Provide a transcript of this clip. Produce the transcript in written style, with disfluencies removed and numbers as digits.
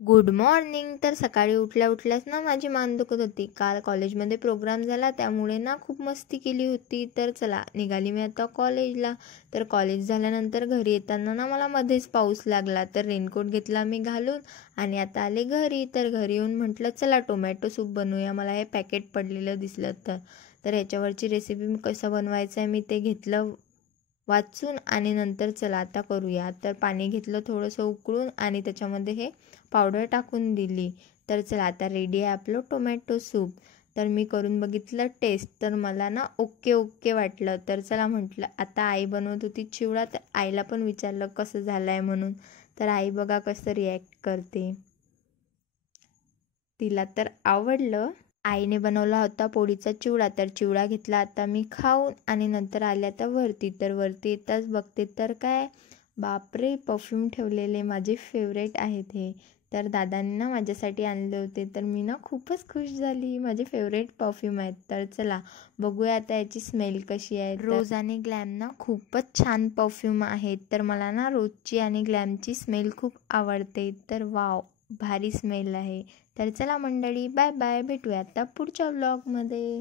Good morning. तर सकाळी उठल्याच ना माझी मान दुखत होती. काल कॉलेजमध्ये प्रोग्राम झाला त्यामुळे ना खूप मस्ती केली होती. तर चला निघाली मी आता कॉलेजला. तर कॉलेज झाल्यानंतर घरी येताना ना मला मध्येच पाऊस लागला. तर रेनकोट घेतला मी घालून आणि आता आले घरी. तर घरी येऊन म्हटलं चला टोमॅटो सूप बनवूया. मला हे पॅकेट पडलेलं दिसलं तर ह्याच्यावरची रेसिपी कसं बनवायचं आहे मी ते घेतलं वाचून आणि नंतर चला आता करूया. तर पाणी घेतलं थोडंसं उकळून आणि त्याच्यामध्ये हे पावडर टाकून दिली. तर चला आता रेडी आहे आपलं टोमॅटो सूप. तर मी करून बघितलं टेस्ट, तर मला ना ओके ओके वाटलं. तर चला म्हटलं आता आई बनवत होती चिवडा, तर आईला पण विचारलं कसं झालं आहे म्हणून. तर आई बघा कसं रिॲक्ट करते. तिला तर आवडलं. आईने बनवला होता पोळीचा चिवडा. तर चिवडा घेतला आता मी खाऊन आणि नंतर आले आता वरती. तर वरती येताच बघते तर काय बापरे, परफ्यूम ठेवलेले माझे फेवरेट आहेत हे. तर दादांनी ना माझ्यासाठी आणले होते. तर मी ना खूपच खुश झाली. माझे फेवरेट परफ्यूम आहेत. तर चला बघूया आता याची स्मेल कशी आहे. रोज आणि ग्लॅम ना खूपच छान परफ्यूम आहेत. तर मला ना रोजची आणि ग्लॅमची स्मेल खूप आवडते. तर वाव, भारी स्मेल आहे. तर चला मंडळी, बाय बाय, भेटूया आता पुढच्या व्लॉगमध्ये.